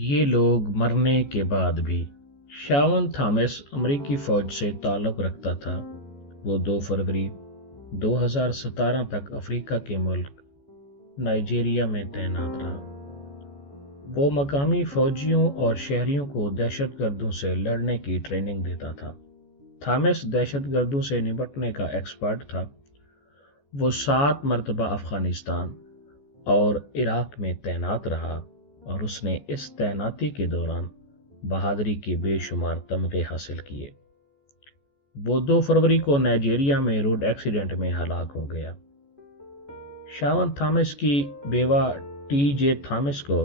یہ لوگ مرنے کے بعد بھی شاون تھامس امریکی فوج سے تعلق رکھتا تھا۔ وہ 2 فروری 2017 تک افریقہ کے ملک نائجیریا میں تعینات رہا۔ وہ مقامی فوجیوں اور شہریوں کو دہشت گردوں سے لڑنے کی ٹریننگ دیتا تھا۔ تھامس دہشت گردوں سے نمٹنے کا ایکسپرٹ تھا۔ وہ 7 مرتبہ افغانستان اور عراق میں تعینات رہا اور اس نے اس تعیناتی کے دوران بہادری کے بے شمار تمغے حاصل کیے۔ وہ 2 فروری کو نائجیریا میں روڈ ایکسیڈنٹ میں ہلاک ہو گیا۔ شاون تھامس کی بیوہ ٹی جے تھامس کو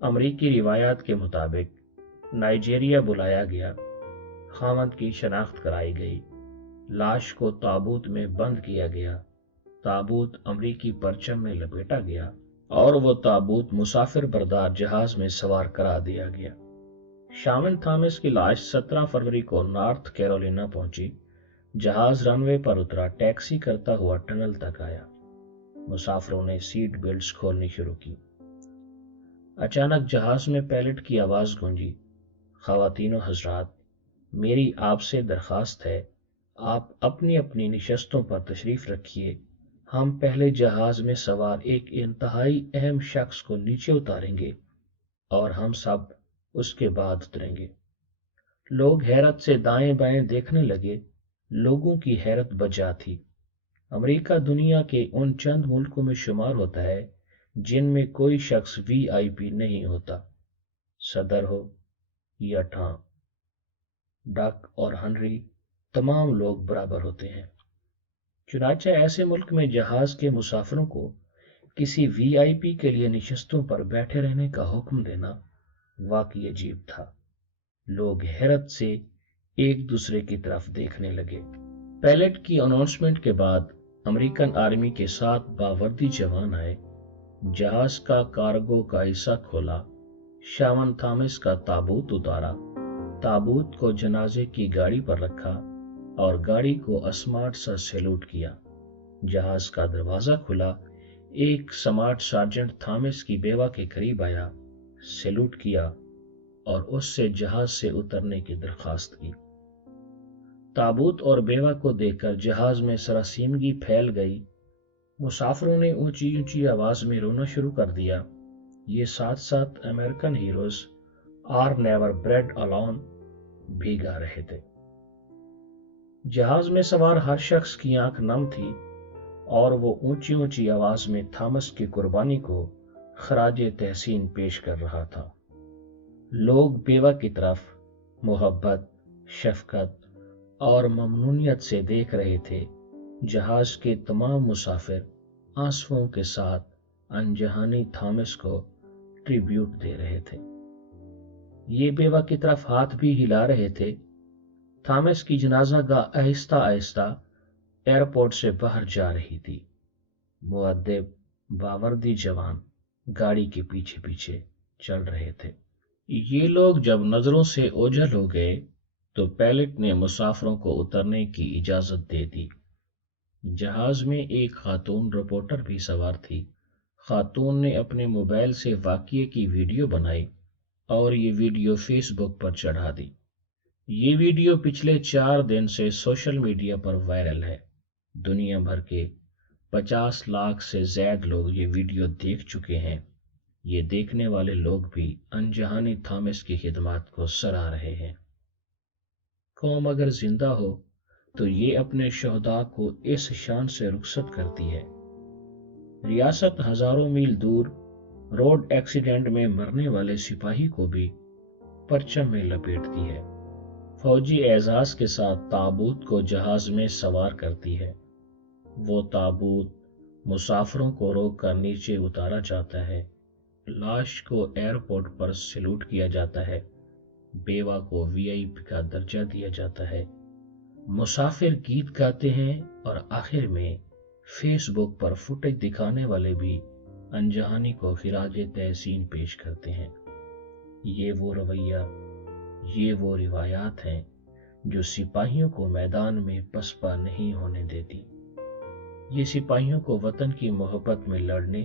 امریکی روایات کے مطابق نائجیریا بلایا گیا۔ خاوند کی شناخت کرائی گئی۔ لاش کو تابوت میں بند کیا گیا۔ تابوت امریکی پرچم میں لپیٹا گیا اور وہ تابوت مسافر بردار جہاز میں سوار کرا دیا گیا۔ شاون تھامس کی لاش 17 فروری کو نارتھ کیرولینا پہنچی۔ جہاز رن وے پر اترا، ٹیکسی کرتا ہوا ٹنل تک آیا۔ مسافروں نے سیٹ بیلٹس کھولنی شروع کی۔ اچانک جہاز میں پائلٹ کی آواز گونجی، خواتین و حضرات، میری آپ سے درخواست ہے، آپ اپنی اپنی نشستوں پر تشریف رکھیے۔ ہم پہلے جہاز میں سوار ایک انتہائی اہم شخص کو نیچے اتاریں گے اور ہم سب اس کے بعد اتریں گے۔ لوگ حیرت سے دائیں بائیں دیکھنے لگے۔ لوگوں کی حیرت بجا تھی۔ امریکہ دنیا کے ان چند ملکوں میں شمار ہوتا ہے جن میں کوئی شخص وی آئی پی نہیں ہوتا۔ صدر ہو یا ٹھاں، ڈک اور ہنری، تمام لوگ برابر ہوتے ہیں۔ چنانچہ ایسے ملک میں جہاز کے مسافروں کو کسی وی آئی پی کے لیے نشستوں پر بیٹھے رہنے کا حکم دینا واقعی عجیب تھا۔ لوگ حیرت سے ایک دوسرے کی طرف دیکھنے لگے۔ پائلٹ کی اناؤنسمنٹ کے بعد امریکن آرمی کے 7 باوردی جوان آئے۔ جہاز کا کارگو کا حصہ کھولا، شاون تھامس کا تابوت اتارا، تابوت کو جنازے کی گاڑی پر رکھا اور گاڑی کو اسمارٹ سا سیلوٹ کیا۔ جہاز کا دروازہ کھلا، ایک سمارٹ سارجنٹ تھامس کی بیوہ کے قریب آیا، سیلوٹ کیا اور اس سے جہاز سے اترنے کی درخواست کی۔ تابوت اور بیوہ کو دیکھ کر جہاز میں سراسیمگی پھیل گئی۔ مسافروں نے اونچی اونچی آواز میں رونا شروع کر دیا۔ یہ 7 American heroes are never bred alone بھی گا رہے تھے۔ جہاز میں سوار ہر شخص کی آنکھ نم تھی اور وہ اونچی اونچی آواز میں تھامس کی قربانی کو خراج تحسین پیش کر رہا تھا۔ لوگ بیوہ کی طرف محبت، شفقت اور ممنونیت سے دیکھ رہے تھے۔ جہاز کے تمام مسافر آنسوؤں کے ساتھ انجہانی تھامس کو ٹریبیوٹ دے رہے تھے۔ یہ بیوہ کی طرف ہاتھ بھی ہلا رہے تھے۔ تھامس کی جنازہ گاہ آہستہ آہستہ ایئرپورٹ سے باہر جا رہی تھی۔ مؤدب باوردی جوان گاڑی کے پیچھے پیچھے چل رہے تھے۔ یہ لوگ جب نظروں سے اوجھل ہو گئے تو پائلٹ نے مسافروں کو اترنے کی اجازت دے دی۔ جہاز میں ایک خاتون رپورٹر بھی سوار تھی۔ خاتون نے اپنے موبائل سے واقعے کی ویڈیو بنائی اور یہ ویڈیو فیس بک پر چڑھا دی۔ یہ ویڈیو پچھلے 4 دن سے سوشل میڈیا پر وائرل ہے۔ دنیا بھر کے 50 لاکھ سے زائد لوگ یہ ویڈیو دیکھ چکے ہیں۔ یہ دیکھنے والے لوگ بھی انجہانی تھامس کی خدمات کو سراہ رہے ہیں۔ قوم اگر زندہ ہو تو یہ اپنے شہداء کو اس شان سے رخصت کرتی ہے۔ ریاست ہزاروں میل دور روڈ ایکسیڈنٹ میں مرنے والے سپاہی کو بھی پرچم میں لپیٹتی ہے۔ فوجی اعزاز کے ساتھ تابوت کو جہاز میں سوار کرتی ہے۔ وہ تابوت مسافروں کو روک کر نیچے اتارا جاتا ہے۔ لاش کو ایئرپورٹ پر سیلوٹ کیا جاتا ہے۔ بیوہ کو وی آئی پی کا درجہ دیا جاتا ہے۔ مسافر گیت گاتے ہیں اور آخر میں فیس بک پر فوٹیج دکھانے والے بھی انجہانی کو خراج تحسین پیش کرتے ہیں۔ یہ وہ رویہ، یہ وہ روایات ہیں جو سپاہیوں کو میدان میں پسپا نہیں ہونے دیتی۔ یہ سپاہیوں کو وطن کی محبت میں لڑنے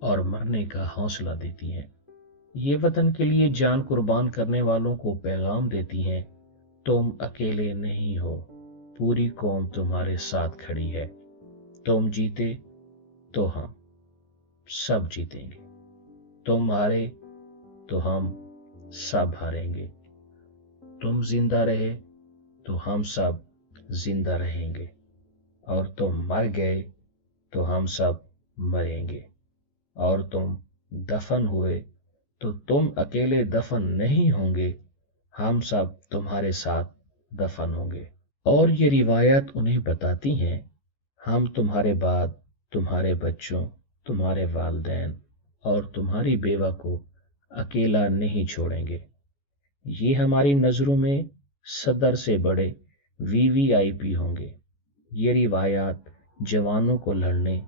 اور مرنے کا حوصلہ دیتی ہیں۔ یہ وطن کے لیے جان قربان کرنے والوں کو پیغام دیتی ہیں، تم اکیلے نہیں ہو، پوری قوم تمہارے ساتھ کھڑی ہے۔ تم جیتے تو ہم سب جیتیں گے، تم ہارے تو ہم سب ہاریں گے، تم زندہ رہے تو ہم سب زندہ رہیں گے، اور تم مر گئے تو ہم سب مریں گے، اور تم دفن ہوئے تو تم اکیلے دفن نہیں ہوں گے، ہم سب تمہارے ساتھ دفن ہوں گے۔ اور یہ روایات انہیں بتاتی ہیں، ہم تمہارے بعد تمہارے بچوں، تمہارے والدین اور تمہاری بیوہ کو اکیلا نہیں چھوڑیں گے۔ یہ ہماری نظروں میں صدر سے بڑے VVIP ہوں گے۔ یہ روایات جوانوں کو لڑنے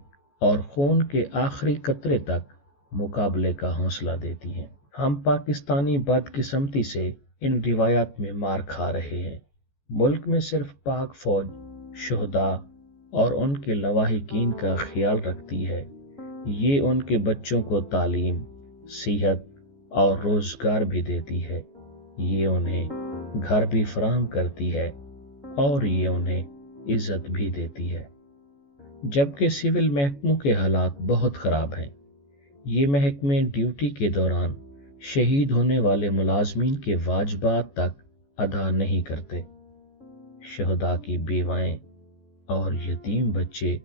اور خون کے آخری قطرے تک مقابلے کا حوصلہ دیتی ہیں۔ ہم پاکستانی بدقسمتی سے ان روایات میں مار کھا رہے ہیں۔ ملک میں صرف پاک فوج شہداء اور ان کے لواحقین کا خیال رکھتی ہے، یہ ان کے بچوں کو تعلیم، صحت اور روزگار بھی دیتی ہے، یہ انہیں گھر بھی فراہم کرتی ہے اور یہ انہیں عزت بھی دیتی ہے۔ جبکہ سول محکموں کے حالات بہت خراب ہیں۔ یہ محکمے ڈیوٹی کے دوران شہید ہونے والے ملازمین کے واجبات تک ادا نہیں کرتے۔ شہداء کی بیوائیں اور یتیم بچے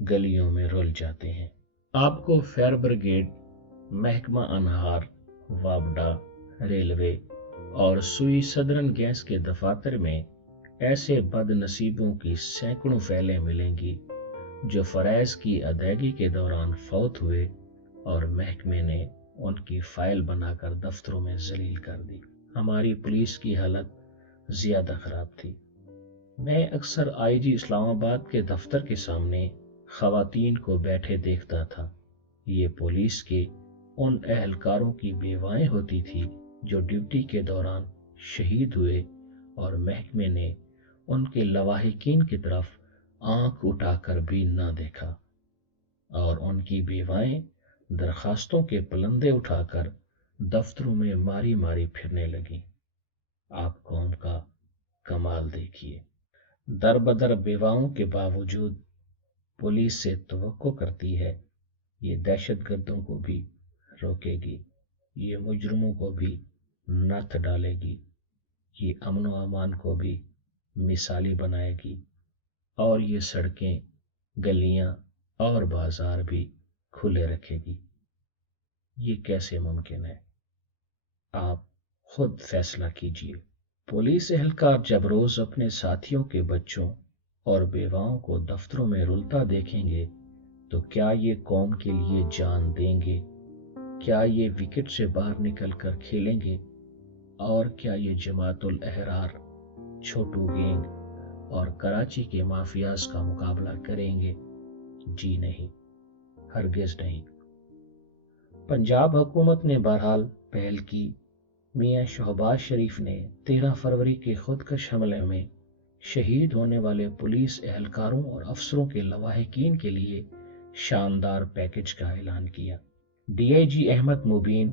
گلیوں میں رل جاتے ہیں۔ آپ کو فائر بریگیڈ، محکمہ انہار، وابڈا، ریلوے اور سوئی سدرن گیس کے دفاتر میں ایسے بد نصیبوں کی سینکڑوں فائلیں ملیں گی جو فرائض کی ادائیگی کے دوران فوت ہوئے اور محکمے نے ان کی فائل بنا کر دفتروں میں ذلیل کر دی۔ ہماری پولیس کی حالت زیادہ خراب تھی۔ میں اکثر IG اسلام آباد کے دفتر کے سامنے خواتین کو بیٹھے دیکھتا تھا۔ یہ پولیس کے ان اہلکاروں کی بیوائیں ہوتی تھی جو ڈیوٹی کے دوران شہید ہوئے اور محکمے نے ان کے لواحقین کی طرف آنکھ اٹھا کر بھی نہ دیکھا، اور ان کی بیوائیں درخواستوں کے پلندے اٹھا کر دفتروں میں ماری ماری پھرنے لگیں۔ آپ قوم کا کمال دیکھیے، در بدر بیواؤں کے باوجود پولیس سے توقع کرتی ہے یہ دہشت گردوں کو بھی روکے گی، یہ مجرموں کو بھی نتھ ڈالے گی، یہ امن و امان کو بھی مثالی بنائے گی، اور یہ سڑکیں، گلیاں اور بازار بھی کھلے رکھے گی۔ یہ کیسے ممکن ہے؟ آپ خود فیصلہ کیجیے۔ پولیس اہلکار جب روز اپنے ساتھیوں کے بچوں اور بیواؤں کو دفتروں میں رلتا دیکھیں گے تو کیا یہ قوم کے لیے جان دیں گے؟ کیا یہ وکٹ سے باہر نکل کر کھیلیں گے؟ اور کیا یہ جماعت الاحرار، چھوٹو گینگ اور کراچی کے مافیاز کا مقابلہ کریں گے؟ جی نہیں، ہرگز نہیں۔ پنجاب حکومت نے بہرحال پہل کی۔ میاں شہباز شریف نے 13 فروری کے خودکش حملے میں شہید ہونے والے پولیس اہلکاروں اور افسروں کے لواحقین کے لیے شاندار پیکج کا اعلان کیا۔ DIG احمد مبین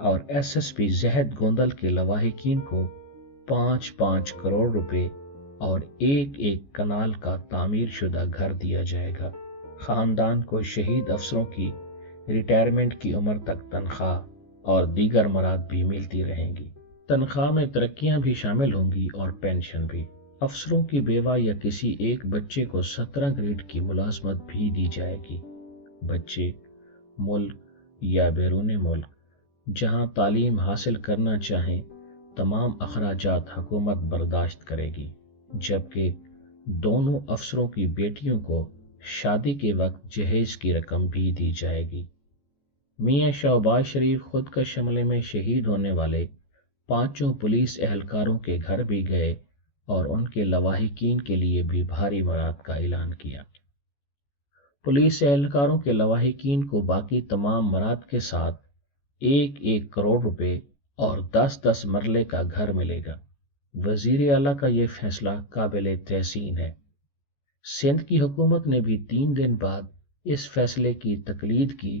اور SSP زہد گوندل کے لواحقین کو 5-5 کروڑ روپے اور ایک کنال کا تعمیر شدہ گھر دیا جائے گا۔ خاندان کو شہید افسروں کی ریٹائرمنٹ کی عمر تک تنخواہ اور دیگر مراد بھی ملتی رہیں گی۔ تنخواہ میں ترقیاں بھی شامل ہوں گی اور پینشن بھی۔ افسروں کی بیوہ یا کسی ایک بچے کو 17 گریڈ کی ملازمت بھی دی جائے گی۔ بچے ملک یا بیرون ملک جہاں تعلیم حاصل کرنا چاہیں تمام اخراجات حکومت برداشت کرے گی، جبکہ دونوں افسروں کی بیٹیوں کو شادی کے وقت جہیز کی رقم بھی دی جائے گی۔ میاں شہباز شریف خودکش حملے میں شہید ہونے والے 5 پولیس اہلکاروں کے گھر بھی گئے اور ان کے لواحقین کے لیے بھی بھاری مراد کا اعلان کیا۔ پولیس اہلکاروں کے لواحقین کو باقی تمام مراد کے ساتھ 1 کروڑ روپے اور 10 مرلے کا گھر ملے گا۔ وزیر اعلیٰ کا یہ فیصلہ قابل تحسین ہے۔ سندھ کی حکومت نے بھی 3 دن بعد اس فیصلے کی تقلید کی